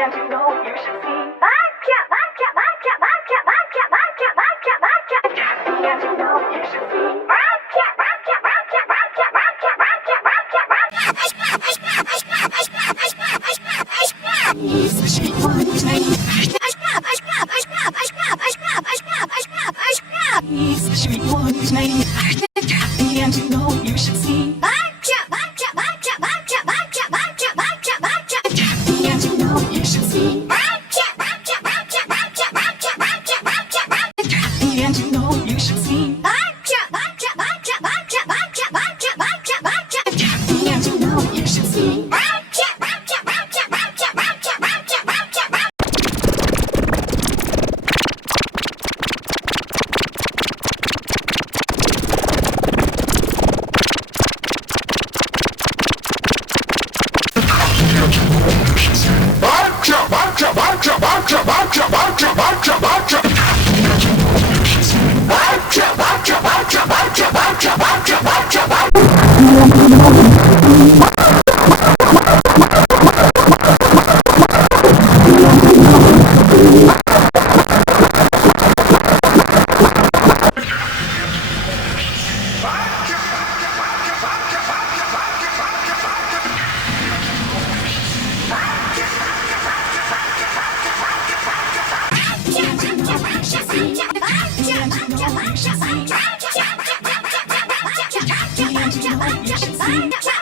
and you know you should see. Vodka, vodka, vodka, vodka, vodka, vodka, vodka, vodka. And you know you should see. Vodka, vodka, vodka, vodka, vodka, vodka, vodka, vodka. He's the shit one who's made. He's the sweet one who's made. And you know you should see. Vodka, vodka, vodka, vodka, vodka, vodka, vodka, vodka. And you know you should see. Vodka, vodka, vodka, vodka, vodka, vodka, vodka, vodka. And you know you should see. Vodka, vodka, vodka, vodka, vodka, vodka, vodka, vodka. And you know you should see. Vodka, vodka, vodka, vodka, vodka, vodka, vodka, vodka. You should see.